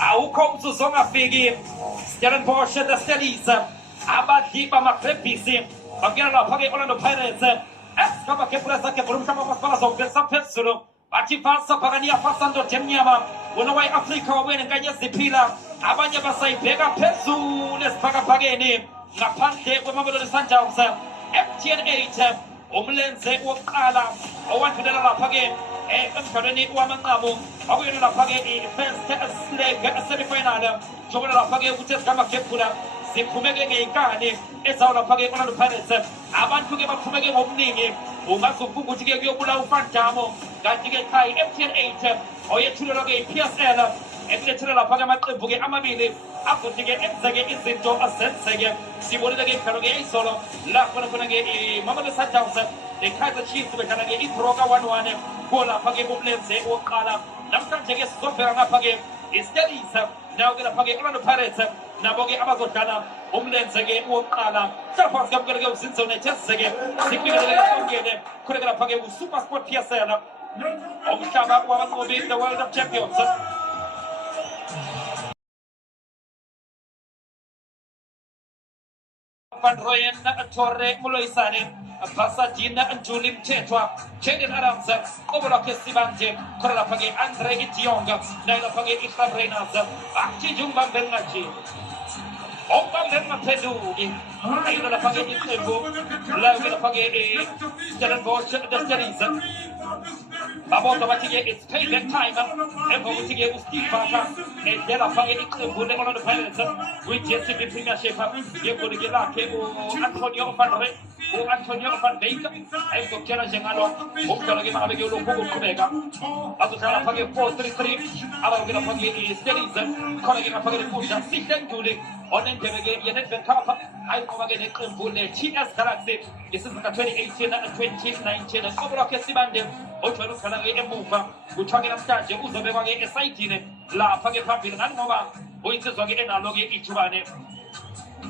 Aukom Saisonabwege. Stellenbosch, das der Lisa. Aber die beim Krepisi. Bagera la Page Orlando Pirates. Escapa che presa che bruciamo con spalla sopra il Sampezzulo. Bati passa Pagania passando Gemiama. Uno way Africa win and Ganya Zipila. Abanya Basai Pega Pesu. Let's paga Pagani. Napante with Mamma San Jones. FTN8. Omlenze Wakala. I want to la Page. Kareni Wamanamu, Away la Page, first leg, semi-final, Jovana la Page, which is Kama Kepura, Simpumege Gani, Esaula Page on the Pirates, Aban to give up Pumege Omni, Umasu Puku to give you Bula Fantamo, Gantiga Kai, FTN8, or yet to the PSL, and the Tula Pagamat Buge Amabili, after to get Enzage is into a sense again, Simone again, Karage Solo, La Panage, Mamma Santos, the Kaiser Chiefs to the Kanage, Iproga 1-1. Gola Page Bublense or Kala, Namkan Jagas Soperana Page, is that is now going to Page on the Pirates, Naboge Amazotana, Umlense again or Kala, Tapas going to go since on the test again, significantly could have Page with Super Sport PSL, Omshaba will be the World of Champions. Van Royen, Torre, Muloisane. Pasadena and Julim Tetra, Chaden Aramsa, Overlock Sibante, Korapage, Andre Itionga, Nailapage Isabrenas, Aki Jumba Bernachi, Omba Berna Pedu, Nailapage Ibu, Lavapage, Stellenbosch, the Steriza. About the Matige, it's payback time, and Botige was Stipaka, and then a Page Ibu on the Pirates, with Jesse Premiership, you're going to get Antonio Padre. Antonio Van Beek, and to Kera Genalo, who can give a little Kumega. As a Page 433, our Page is Steriza, calling a Page Pusha, 6 and Julie, on Intermediate, Yet Kappa, I come again in Bulle, Chinas Galaxy. This is the 2018 and 2019 Overlock Sibande, Ocho Canary and Mufa, who talking of Stage, who's the Bevage Saitine, La Page Papi and Nova, who is the again and Logi Ichubane.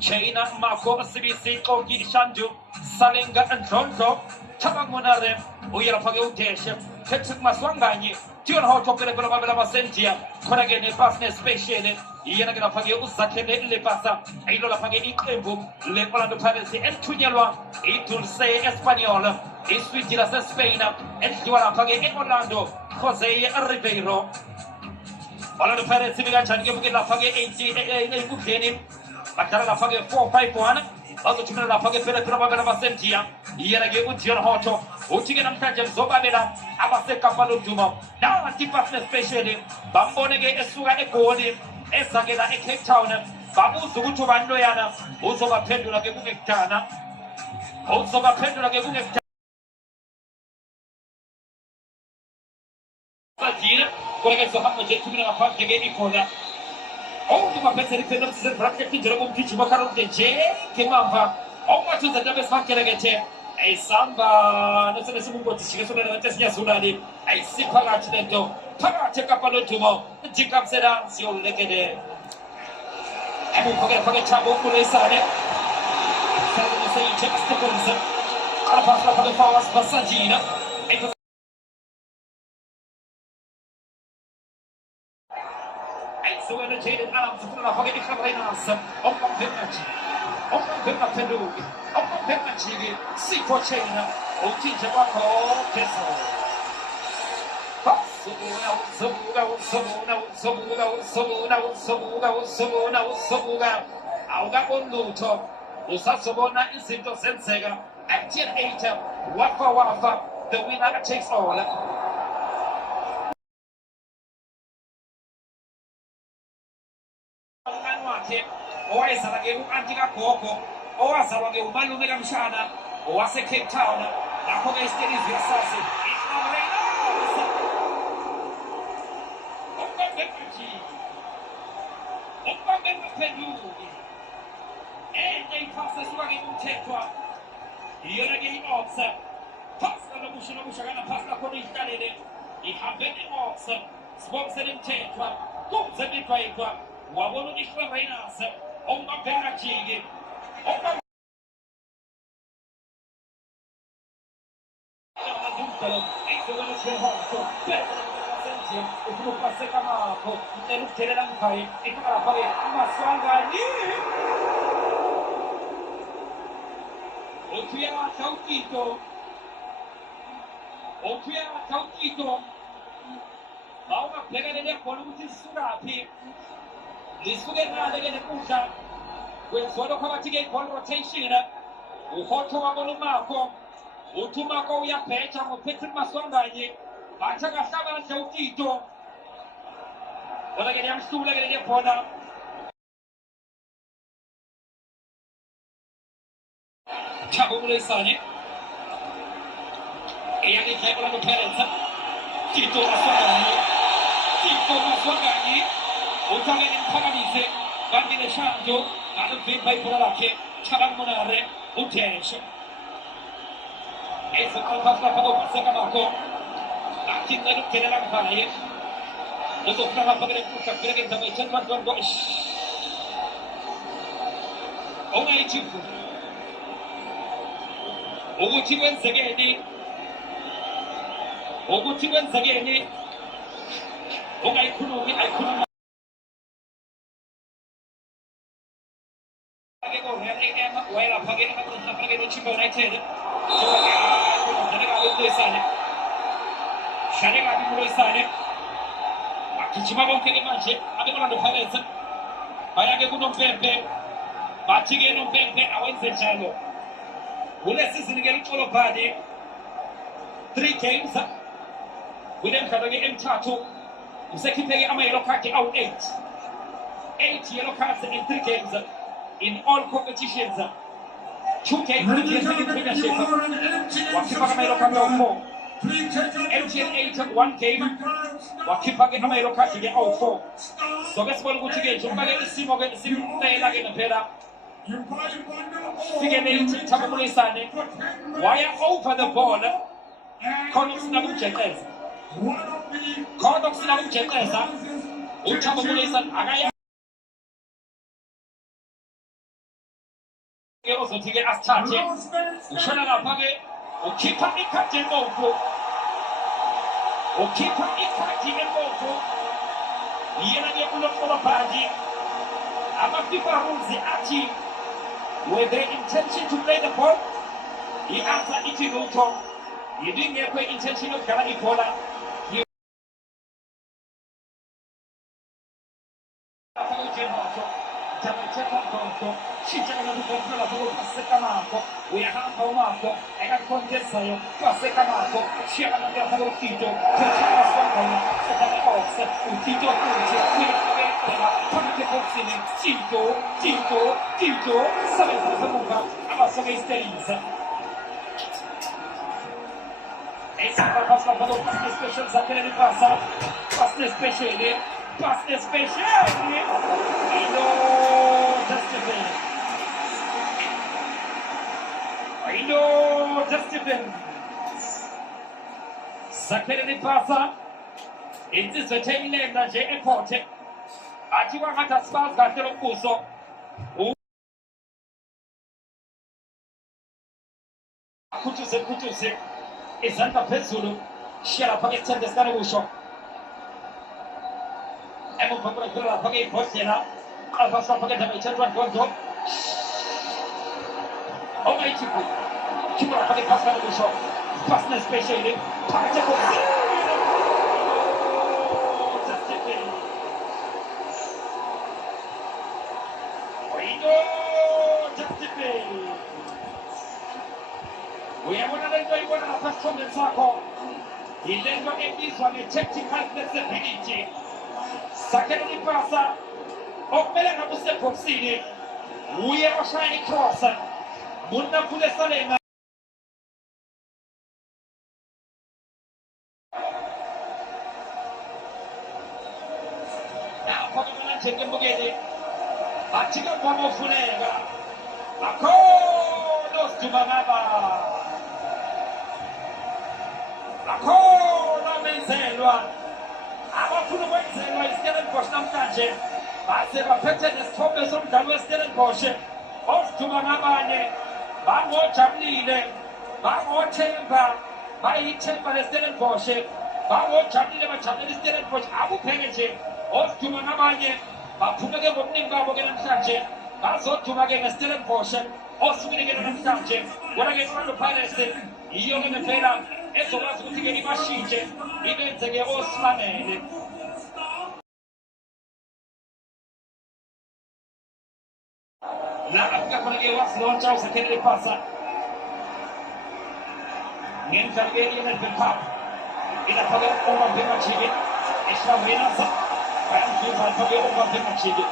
China, Marco, CBC, Oki, Shanju, Salinga, and Toronto, Tabamunare, Uyapagio Desha, Texas Maswangani, Tion Hoto, Pelababa Sentia, Coragene, Pasne, Special, Yanagapagio, Sakene, Lepasa, Ailola Pagani, Lepolando Paris, and Tunelua, Itul say Espanol, Eswitilas, Spain, and Juana Pagay in Orlando, Jose Ribeiro. All of the Paris, and give La Pagay 80, Bakara la Page 451, also to la Page Pelababa Sentia, Yanagi Ution Hoto, Utigan Kajan Zobabela, Abase Kapalutumo, now a Tipas specially, Bambonege Esuga Ekoni, Esagela e Cape Town, Babu Zutu Vandoyana, Usoba Pendula Gevutana, Usoba Pendula Gevutana. Correct, so how much to be a part to get for that. Oh, my best independence is practically Jerome Teach Macaron de J. Kimamba. Oh, what is the double factor again? A samba, no sense of what she is on the Tesla. I see Paracento, Paracapalotumo, the Jicam Seda, so look at it. I will forget Chabo Pulisane. Seven say Jack Stephenson. Alpha for the Powers Passagina. So energetic arms to the Hoggy Cabrinas, Open Pennachi, Open Pennapedu, Open Pennachi, C for China, Otijabaco, Peso. Sobuga, Auga Luto, Usasobona is into Sensega, Action 8, Wafa, the winner takes all. Or is a Antica Coco, or as a Malumega Mshana, or as a Cape Town, Nahoga State is your sassy. It's not Open and they pass the swaggy Tetra. You're getting off, sir. Pass the Mushana, pass the police study. He have been off, sir. Sponsored in Tetra. Don't send it by Wabolo is the Rainas, Omba Penachigi, Omba Excellent. Manje, ufuna ukupaseka amapho, ucela ukuthelela ngiphake, ifika lapha-ke umaswangani. Uthi uyawatha uTito. Uthi uyawatha uTito. Mawungabhekane nebhola ukuthi lisukaphi. Lisuke ngale-ke lenkundla. Kwenziwa lokho abathi-ke i-ball rotation. Uhotho wabona uMako. Uthi uMako uyabheja ngoPatrick Maswanganye. Batha kahle abandla uTito. Kodwa-ke liyamhlula-ke leli bhola. Thabo Muleisane. Eyangidleko labo Pirates. Tito Maswanganye. Tito Maswanganye. Uthake nimphakamise. Kanti leshanjo ngalivimba ibhola lakhe. Thabang Monare. Utheshe. Eziqophasi lapha kopaseka Mako. Athi ngicela ukuthelela ngiphake. Uzofika lapha kule nkundla kufike indaba ye-10-1 ongayichifu. Ukuthi kwenzekeni ungayikhulumi ayikhuluma ke ko Real AM wayelapha ke emaqinisa ke noChimba United shane kabi Muloisane bagijima bonke ke manje abekolando Pirates baya ke kunompempe bathi ke nompempe awenze njalo kule season ke liqolo phade 3 games kulemidlalo ke emithathu usekhipheke ama-yellow card awu-8 yellow cards in 3 games in all competitions. 2 games in the Premiership wakhipha ama-yellow card awu-4 MTN 8 1 game wakhipha ke ama-yellow card ke awu-4 so ke sibona ukuthi ke njengoba ke isimo ke simnela ke ngempela fike beyithi Thabo Muleisane waya over the ball khona ufuna ukujeqeza uThabo Muleisane akaya ke uzothi ke asithathe ushona lapha ke ukhipha ikhadi empofu yena ke kulokho bhadi ama-FIFA rules athi with the intention to play the ball, he answered it in auto. He didn't get the intention of Galani Pola. He we are half a marco, I got contest, I got a marco, she had a Tito, Tito, 7 secondi, adesso che sterilizza. E si fa passare per un passo speciale, Zacchele di passa, passo speciale, e no, Justin. Zacchele di passa, e this is the tail da J e Forte. Atiwa hata Spurs katika mbuso. Kutuse. Izanta phezulu. Shela phakathi thendesana kusho. Emva kokubekela phakathi ibhodlela. Qafasa phakathi abayithatha ongayichipu. Kimura phakathi pasana kusho. Pasna special. Phakathi kokusi. Uyabona lento ayibona lapha sithombe sakho yilento ebizwa nge-tactical flexibility. Zacchele di passa okumele ngabe usebhokisini uye oshaya i-cross munna phule salema lapho kumele njengembukeli bathi kagomo ufuneka akhono sidumangaba akhona menzelwa abafuna ukwenzelwa iStellenbosch namhlanje base baphethe nesithombe somdlalo weStellenbosch osiduma ngabanye bangojabulile bangothemba bayithemba leStellenbosch Bawo Chadile Chadil Stellenbosch, Abu Penage, or Tumanamanye, Bapuga Mumba Bogan Sanchez, also Tumagan Stellenbosch, or Swinigan Sanchez, what I get from the palace, Young and the Fela, as well as with the machine, even the Osman. La Afghan was launched out secondary passer. Nientalieri nel Cup. Il a pagato un bambino civile. E sta venendo. Vai anche a pagare un bambino civile.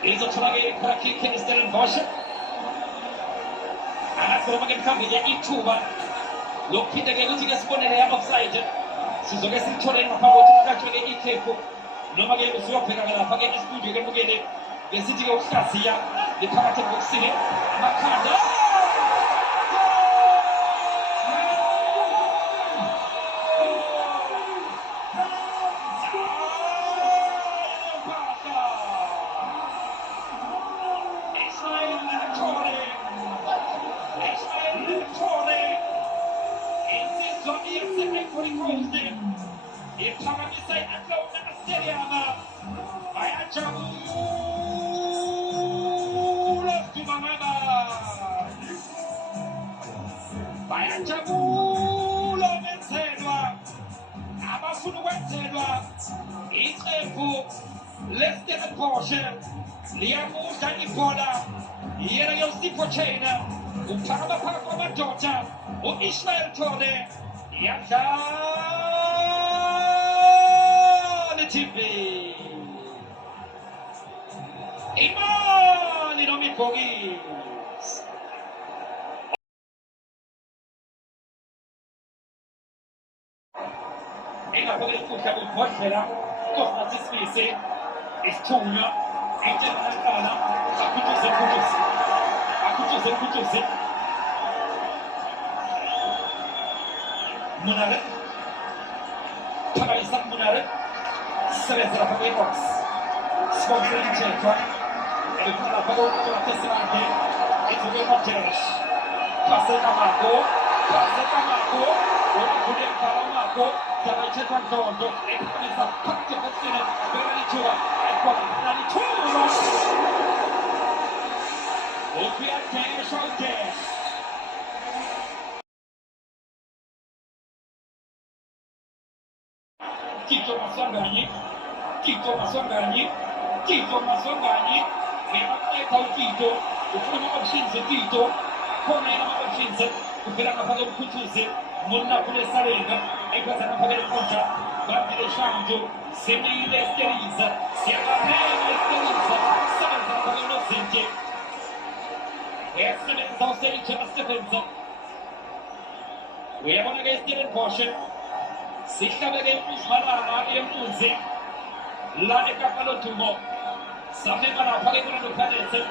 Il giocatori per chi che Stellenbosch. Adesso magari cambia il tuba. Lopita che così che spone offside. Si sono che si c'è una pavotta che gli tempo. Non magari si opera nella pagina studio che non vede le siti che ossia le parate boxine ma cada il Paramissai a Claudia Seriana vai a Giamulo Tumanaba vai a Giamulo Menselwa Abasunu Wenselwa Itrefu Stellenbosch Liamu Danipola Iera Yosipo Chena Upama Papa Georgia o Ismail Tone Yaka TV. Imali non mi poghi. E la poghi tutta un po' c'era, cosa si spese, e stuna, e c'è una cana, a cucciose. Munare, Pagalisa Munare. Svezza per i box, sponsor in centro, e fa la palla con la testa avanti, e tu vuoi mangiare, passa il Marco, con il caro Marco, che va in centro Antonio, e comincia a parte azione per la Ligiura, e qua la Ligiura, e qui a te, Tito Masongani, e Matteo Tito, il primo Marcinze Tito, come era Marcinze, che l'hanno fatto un cucciose, non ha pure Salega, e questa hanno fatto il conta, Batti del Shangio, Semile Sterisa, Siamare Sterisa, Salenza hanno fatto uno senti, e Salenza o Sterice la Stefenza. We have one against Stellenbosch. Sicher gegen Usmana im Unsinn. Lade Kapalo Tumo. Samme Mana Pagano Canete.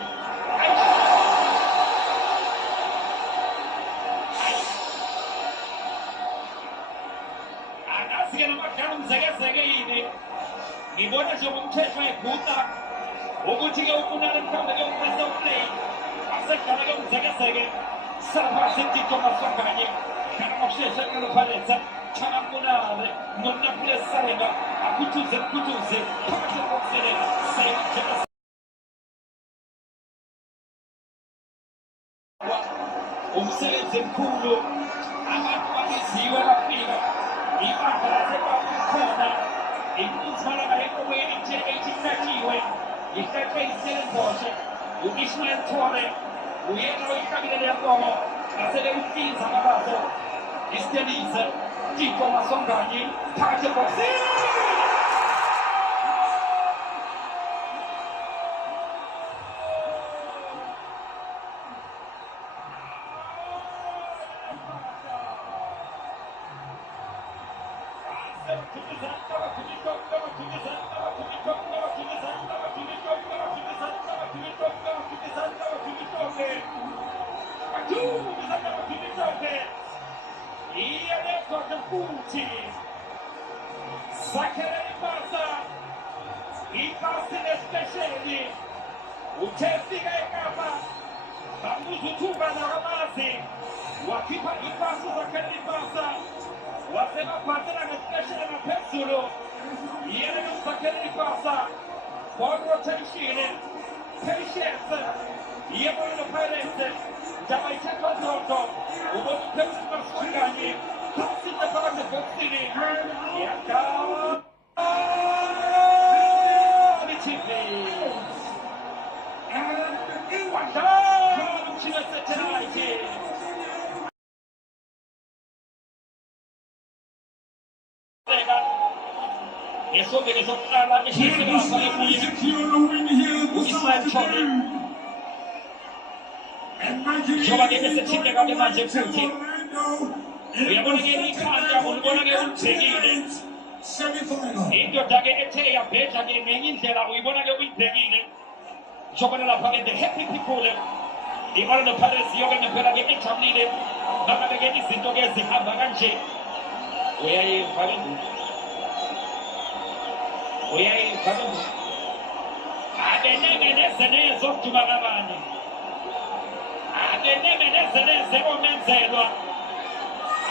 Anzi, non mancano Zagazagini. Mi vuole già un cesso e puta. O Gutiga una del campo che un preso play. A seccare che un Zagazaghi. Sarà sentito una sua cagna. Che non scese che lo palezza. Chamunale, non ha pure Sarega, a Kutuse, Pagate Boxere, sei un Serenze in culo, a Mizio e la fila, i Bacca la Cona, il Usmana e come in Geneticative, il Cacca in Stellenbosch, un Ismail Tore, lui erano i cabini dell'uomo, la sede Uffisa, la base, Stellenbosch. Tito Masongani, Pagate Boxere! utefika eKapa bambuza uthuba nakamazi wakhipha ipasi zakhela ipasa wasebaphathela ngespecial ngaphezulu yena nokuzakhela ipasa ball rotation patience yebona noPirates ndaba ithethwa ndondo ubona uphezulu masifingane khasile phakathi ebhokisini yakawa indoda-ke ethe yabhedla-ke ngenye indlela uyibona-ke uyibhekile njengoba lapha-ke the happy people imali noPirates yo-ke ngempela-ke ejabulile ngabe-ke izinto-ke zihamba kanje uyayiva-ke ngoku uyayiva-ke ngoku abeneme nezo kuduma kabani abeneme neze omenzelwa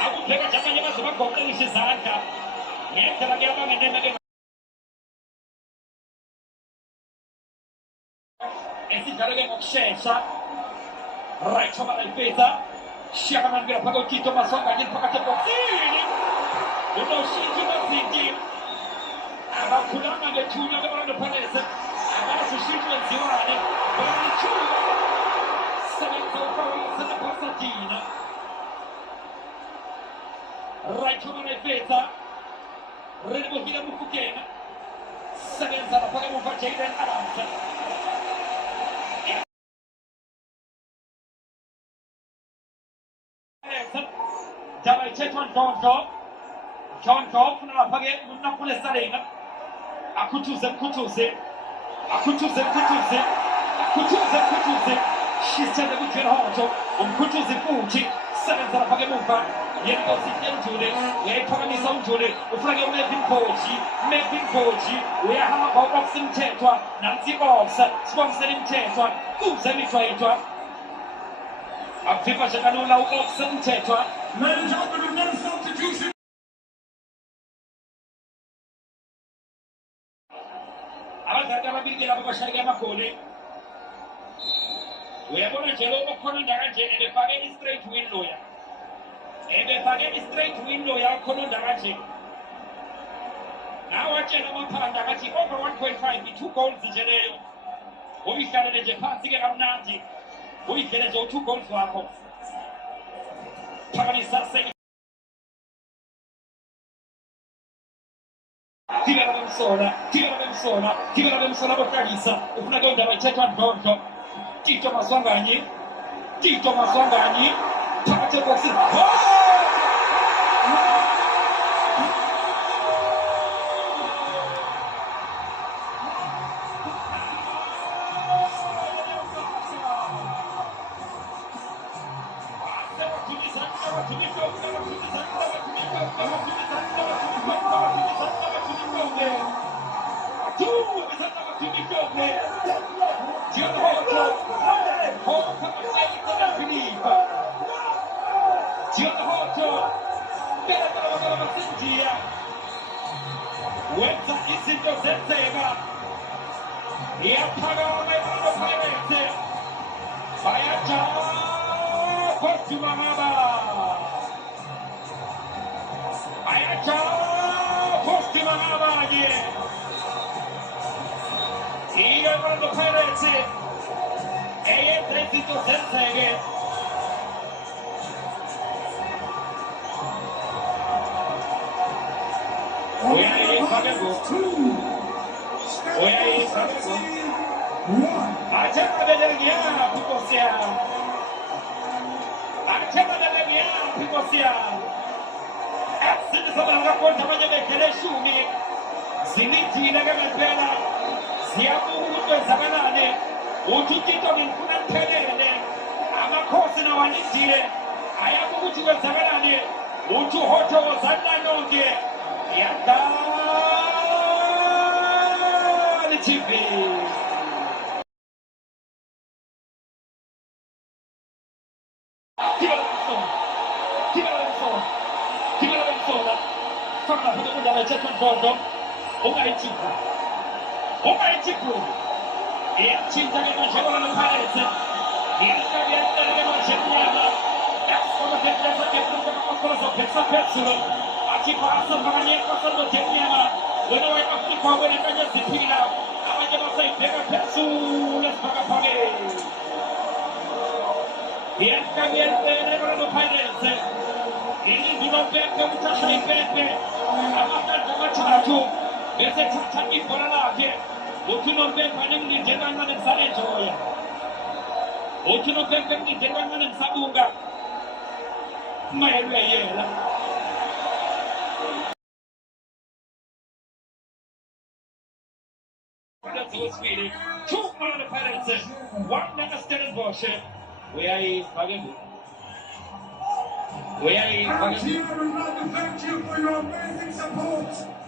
akubheka nje abanye baze bagoqelishe izandla ngendlela-ke abangeneme-ke esidlale-ke ngokushesha right oba layifeza shiyakamanibela phakathi uTito Maswanganyeni phakathi ebhokisini unoshintsha umazinti abakhulanga ngethunya kebona Pirates akazi ushintsho wenziwane bayalithuka sebenza uPaulus Pasadena right oba layifeza Renibukile Mufukena sebenza lapha emuva Jaden Adams ndaba ithethwa ndondo ndondo ufuna lapha-ke uNaphule Salena akhuthuze shisithele kuJenhoto umkhuthuzi futhi sebenza lapha-ke emuva yenkosi Njule uyayiphakamisa uNjule ufuna-ke uMelvin Koji uyahamba uBox Mthethwa nansi iBox sibongisela iMthethwa kuze imithwayithwa aviva nje kalula uBox Mthethwa abadlali ababili labo bashayike amagoli uyabona nje lokho khona ndakanje ebefake i-straight win loya khona ndakanje nawe watshela amaphanda akathi over 1.5 i-2 goals nje leyo uyihlalele nje phansi-ke kamnandi uyidlele nje u-2 goals wakho phakamisa thibela bemsola bohlakisa ufuna ke ndaba ithethwa ndondo Tito Maswanganyeni phakathi ebhokisini wenza izinto zenzeka iyaphakama ePirates bayajama kodwa ngaba bayajama kodwa ngabanye iyabona Pirates eyenza izinto zenzeke Zilithile ke ngempela siyabuka ukuthi wenzakalane uthi uTito ngifuna kuphelele amakhosi nawalindile ayabuka ukuthi wenzakalane uthi uHothoza nonke yadala TV Chiama c'è controllo. Una e cinque. Una e cinque. E a cinta che non c'è una parete. E a cambiare che non c'è niente. Sono sempre che punta con qualcosa pensa persino. A chi passa per la mia cosa lo teniamo. Noi a chi fa quello che si tira. A che non sei per persino. Le spaga pagare. E a cambiare che non parete. ini dinombekan ucapan pepe, amakan dengan caju, biasa cacaki bola lagi, uji nombekan ini jangan mana sare joya, uji nombekan ini jangan mana sabunga, malu ya lah. Pada terus pilih, cuk mana Pirates, warna Stellenbosch, we bagaimana? Our team would like to thank you for your amazing support.